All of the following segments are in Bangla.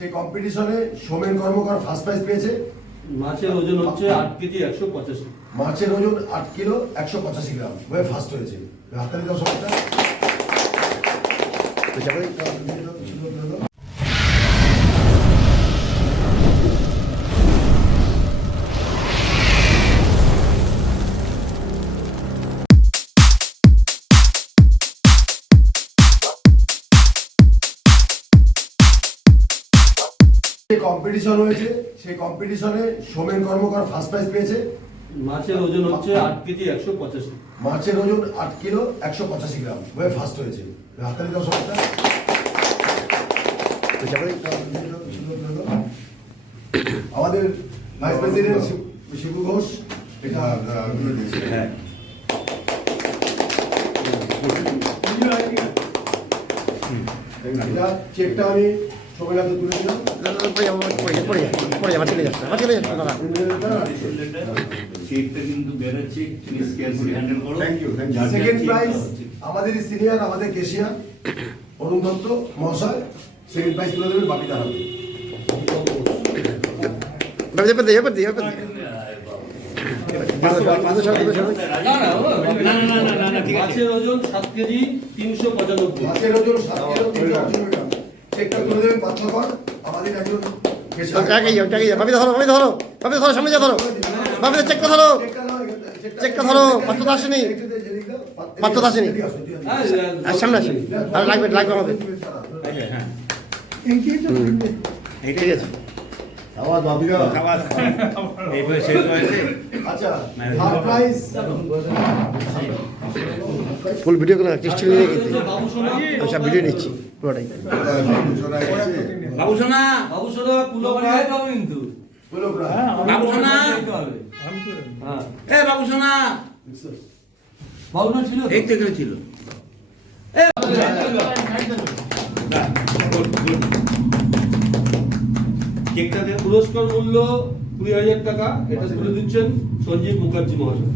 সেই কম্পিটিশনে সোমেন কর্মকার ফার্স্ট প্রাইজ পেয়েছে। মাছের ওজন হচ্ছে আট কেজি একশো পঁচাশি। মাছের ওজন আট কিলো একশো পঁচাশি গ্রাম। হয়ে ফার্স্ট হয়েছে। হাততালি দাও সবাইটা কম্পিটিশন হয়েছে সেই কম্পিটিশনে সোমেন কর্মকার ফার্স্ট প্রাইজ পেয়েছে। মাছের ওজন হচ্ছে আট কেজি একশো পঁচাশি। মাছের ওজন আট কিলো একশো পঁচাশি গ্রাম হয়ে ফার্স্ট হয়েছে। হাততালি দাও সবাইটা আমাদের ভাইস প্রেসিডেন্ট শিবু ঘোষ এটা হ্যাঁ। এটা চেকটা আমি সবাই হাতে তুলে দিলাম পড়ে যাবে চলে যাচ্ছে আমার চলে যাচ্ছে দাদা চেকটা কিন্তু বেরোচ্ছে প্লিজ কেয়ারফুলি হ্যান্ডেল করো থ্যাংক ইউ সেকেন্ড প্রাইজ। আমাদের সিনিয়র আমাদের কেশিয়ার অরুণ দত্ত মহাশয় সেকেন্ড প্রাইজ তুলে দেবেন ঠিক আছে। মাছের ওজন সাত কেজি তিনশো পঁচানব্বই মাছের ওজন সাত তিনশো চেকটা তুলে দেবেন আমাদের একজন টাকাই যাও বাপিদা ধরো বাপিদা ধরো সামনে যা ধরো। বাপিদা চেকটা ধরো। চেকটা ধরো, পাত্র তো আসেনি। পাত্র তো আসেনি। হ্যাঁ, আর সামনে আসেন। আর লাগবে লাগবে আমাদের। ঠিক আছে। আবার বাপিদা এইভাবে শেষ হয়েছে? আচ্ছা প্রাইজ ফুল ভিডিও করে টেস্ট নিয়ে সব ভিডিও নিচ্ছি পুরোটাই। বাবু সোনা। বাবু সোনা কুলো প্রায় কিন্তু। বাবু সোনা। হ্যাঁ। এ বাবু সোনা। বাবু সোনা ছিল তো? এই তো ছিল। চেকটা দেন। পুরস্কার মূল্য কুড়ি হাজার টাকা। এটা তুলে দিচ্ছেন সঞ্জীব মুখার্জি মহাশয়।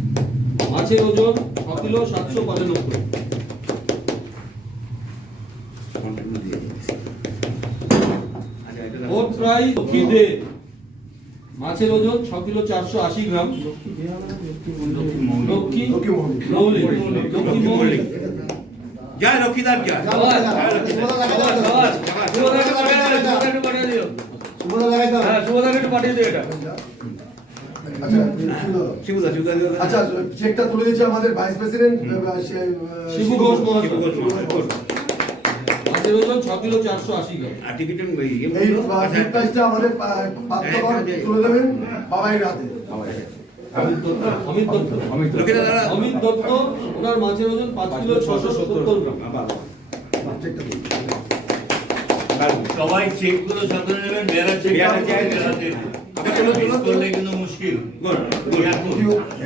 মাছের ওজন ছ কিলো সাতশো পঁচানব্বই। আচ্ছা, মাছের ওজন ছ কিলো চারশো আশি গ্রাম। লক্ষ্মী লক্ষ্মী মৌলিক। মৌলিক। লক্ষ্মী মৌলিক। জয় লক্ষ্মীদার জয় আবার, আবার, আবার। শুভদাকে পাঠিয়ে দিও, শুভদাকে একটু পাঠিয়ে দিও। হ্যাঁ, শুভদাকে একটু পাঠিয়ে দিও এটা। আচ্ছা সুন্দর। শিবুদা শিবুদা শিবুদা। আচ্ছা চেকটা তুলে দিচ্ছে আমাদের ভাইস প্রেসিডেন্ট শিবু ঘোষ শিবু ঘোষ, অমিত দত্ত ওনার মাছের ওজন পাঁচ কিলো ছশো সত্তর গ্রাম। দিন। সবাই চেকগুলো সাথে নেবেন বেড়া চেক করলে কিন্তু মুশকিল.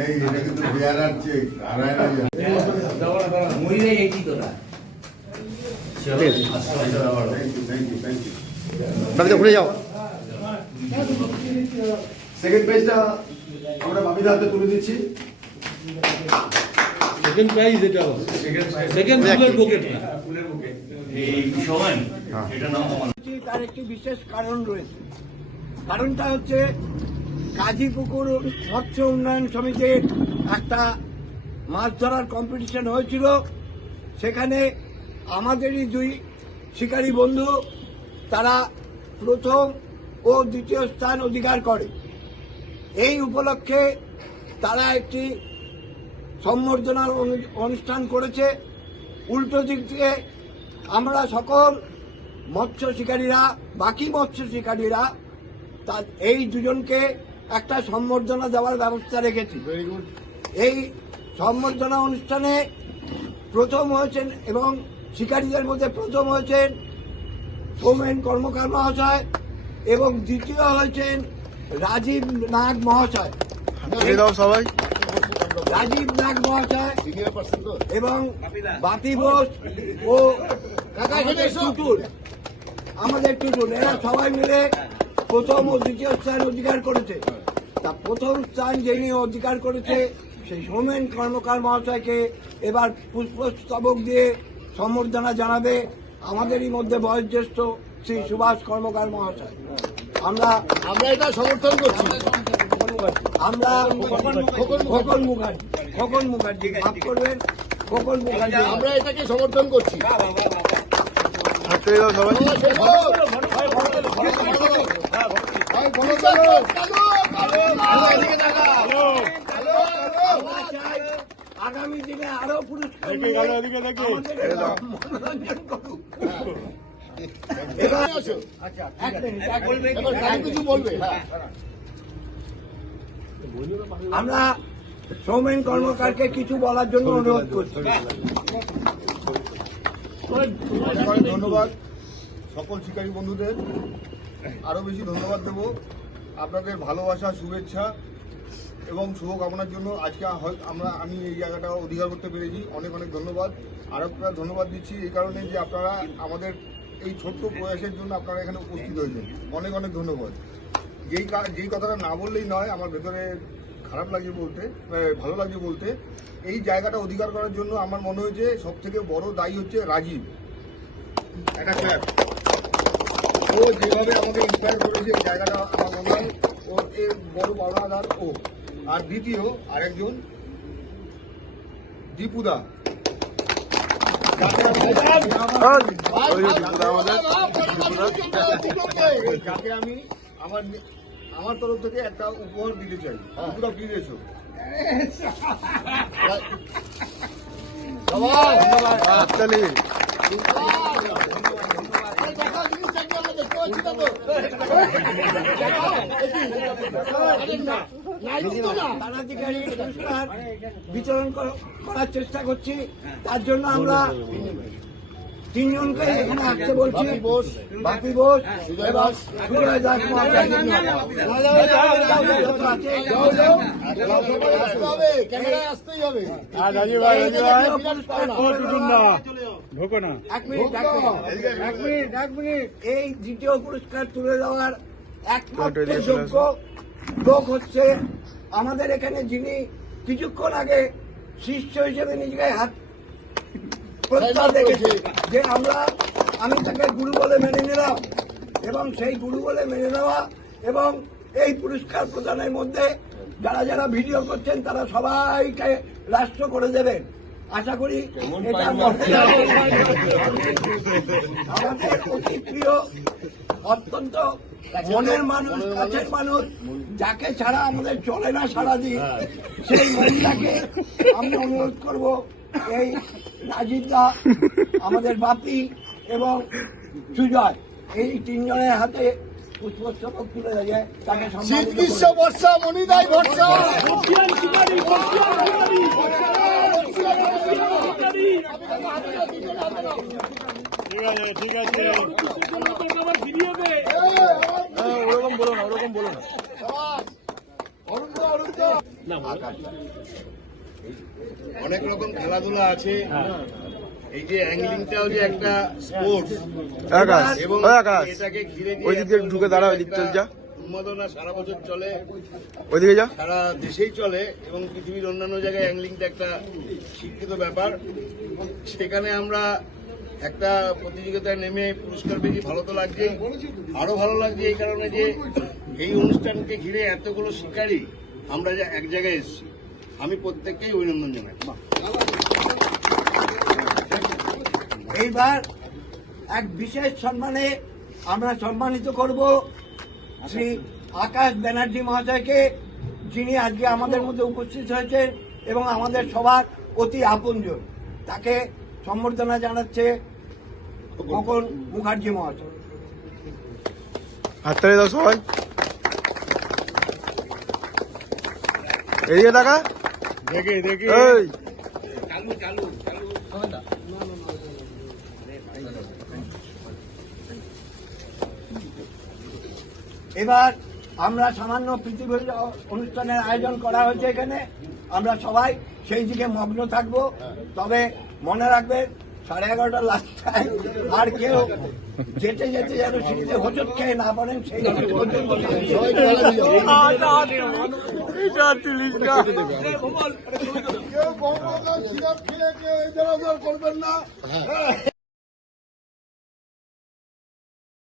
এই এটা কিন্তু বিয়ারার আড়াই হাজার মহিলা একই বাপিদা ঘুরে যাও। সেকেন্ড পেজটা আমরা বাবিদার হাতে তুলে দিচ্ছি। সেকেন্ড প্রাইজ এটা হবে। সেকেন্ড ফুলের পকেট এই সময় এটা নাম তার একটি বিশেষ কারণ রয়েছে। কারণটা হচ্ছে কাজীপুকুর মৎস্য উন্নয়ন সমিতির একটা মাছ ধরার কম্পিটিশন হয়েছিল। সেখানে আমাদেরই দুই শিকারী বন্ধু তারা প্রথম ও দ্বিতীয় স্থান অধিকার করে। এই উপলক্ষে তারা একটি সম্বর্ধনার অনুষ্ঠান করেছে। উল্টো দিক দিয়ে আমরা সকল মৎস্য শিকারীরা বাকি মৎস্য শিকারীরা তার এই দুজনকে একটা সম্বর্ধনা দেওয়ার ব্যবস্থা রেখেছি। এই সম্বর্ধনা অনুষ্ঠানে প্রথম হয়েছেন এবং শিকারীদের মধ্যে প্রথম হয়েছেন সৌমেন কর্মকার মহাশয় এবং দ্বিতীয় হয়েছেন রাজীব নাগ মহাশয়। সবাই। রাজীব নাগ মহাশয় এবং বাপি বোস ও টুটুল। আমাদের টুটুল, এরা সবাই মিলে প্রথম ও দ্বিতীয় স্থান অধিকার করেছে। তা প্রথম স্থান যিনি অধিকার করেছে, সেই সোমেন কর্মকার মহাশয়কে এবার পুষ্পস্তবক দিয়ে সম্বর্ধনা জানাবে আমাদেরই মধ্যে বয়োজ্যেষ্ঠ শ্রী সুভাষ কর্মকার মহাশয়। আমরা আমরা এটা সমর্থন করছি। আমরা খোকন মুখার্জি খোকন মুখার্জি মাফ করবেন খোকন মুখার্জি। আমরা এটাকে সমর্থন করছি। আগামী দিনে আরও পুরস্কার মনোরঞ্জন করুক। আচ্ছা এক মিনিট কিছু বলবে? হ্যাঁ। আমরা সৌমেন কর্মকারকে কিছু বলার জন্য অনুরোধ করছি। ধন্যবাদ। সকল শিকারী বন্ধুদের আরও বেশি ধন্যবাদ দেব। আপনাদের ভালোবাসা, শুভেচ্ছা এবং শুভকামনার জন্য আজকে আমরা আমি এই জায়গাটা অধিকার করতে পেরেছি। অনেক অনেক ধন্যবাদ। আর একটা ধন্যবাদ দিচ্ছি এই কারণে যে আপনারা আমাদের এই ছোট্ট প্রয়াসের জন্য আপনারা এখানে উপস্থিত হয়েছেন। অনেক অনেক ধন্যবাদ। যেই যেই কথাটা না বললেই নয় আমার ভেতরে খারাপ লাগছে বলতে ভালো লাগছে বলতে এই জায়গাটা অধিকার করার জন্য আমার মনে হয়েছে সব থেকে বড় দায়ী হচ্ছে রাজীব। একটা ও যেভাবে আমাকে ইন্সপায়ার করেছে এই জায়গাটা আমার মনে হয় ও এর বড় পাওনাদার ও। আর দ্বিতীয় আরেকজন দীপুদা যাকে আমি- আমার আমার তরফ থেকে একটা উপহার দিতে চাই। তারাধিকারী পুরস্কার বিতরণ কর- করার চেষ্টা করছি তার জন্য আমরা তিনজনকে এখানে আসতে বলছি বাপি বোস এবং সুজয় দাস এই দ্বিতীয় পুরস্কার তুলে দেওয়ার একমাত্র যোগ্য লোক হচ্ছে আমাদের এখানে যিনি কিছুক্ষণ আগে শিষ্য হিসেবে নিজেকে হাত প্রস্তাব রেখেছে যে আমরা আমি তাকে গুরু বলে মেনে নিলাম এবং সেই গুরু বলে মেনে নেওয়া এবং এই পুরস্কার প্রদানের মধ্যে যারা যারা ভিডিও করছেন তারা সবাইকে রাষ্ট্র করে দেবেন। আশা করি এটা আমাদের অতি প্রিয় অত্যন্ত মনের মানুষ কাছের মানুষ যাকে ছাড়া আমাদের চলে না সারাদিন সেই মহিলাকে আমি অনুরোধ করব এই রাজীব দা আমাদের বাপি এবং সুজয়, এই তিনজনের হাতে তুলে তাকে সম্মানিত শীতগ্রীষ্ম করব। বর্ষা মনিদাই বর্ষা অনেক রকম খেলাধুলা আছে। এই যে অ্যাংলিংটাও যে একটা স্পোর্টস আকাশ। এবং আকাশ। এটাকে ঘিরে ওই দিক ঢুকে দাঁড়া, ওই দিক চল যা। উন্মাদনা সারা বছর চলে। ওইদিকে যা। সারা দেশেই চলে এবং পৃথিবীর অন্যান্য জায়গায় অ্যাংলিংটা একটা শিক্ষিত ব্যাপার। সেখানে আমরা একটা প্রতিযোগিতায় নেমে পুরস্কার পেয়েছি ভালো তো লাগছে আরও ভালো লাগছে এই কারণে যে এই অনুষ্ঠানকে ঘিরে এতগুলো শিকারী আমরা যে এক জায়গায় এসেছি। আমি প্রত্যেককেই অভিনন্দন জানাই। এইবার এক বিশেষ সম্মানে আমরা সম্মানিত করব শ্রী আকাশ ব্যানার্জি মহাশয়কে, যিনি আজকে আমাদের মধ্যে উপস্থিত হয়েছেন এবং আমাদের সবার অতি আপনজন। তাকে সম্বর্ধনা জানাচ্ছে খোকন মুখার্জি মহাশয়। হাততালি দাও সবাই। এদিকে টাকা। দেখে দেখে। এই। এবার আমরা সামান্য পৃথিবীর অনুষ্ঠানের আয়োজন করা হয়েছে এখানে। আমরা সবাই সেই দিকে মগ্ন থাকব। তবে মনে রাখবেন সাড়ে এগারোটা লাস্ট টাইম আর কেউ যেতে যেতে যেন সিঁড়িতে হোজত খেয়ে না পারেন সেই করবেন না।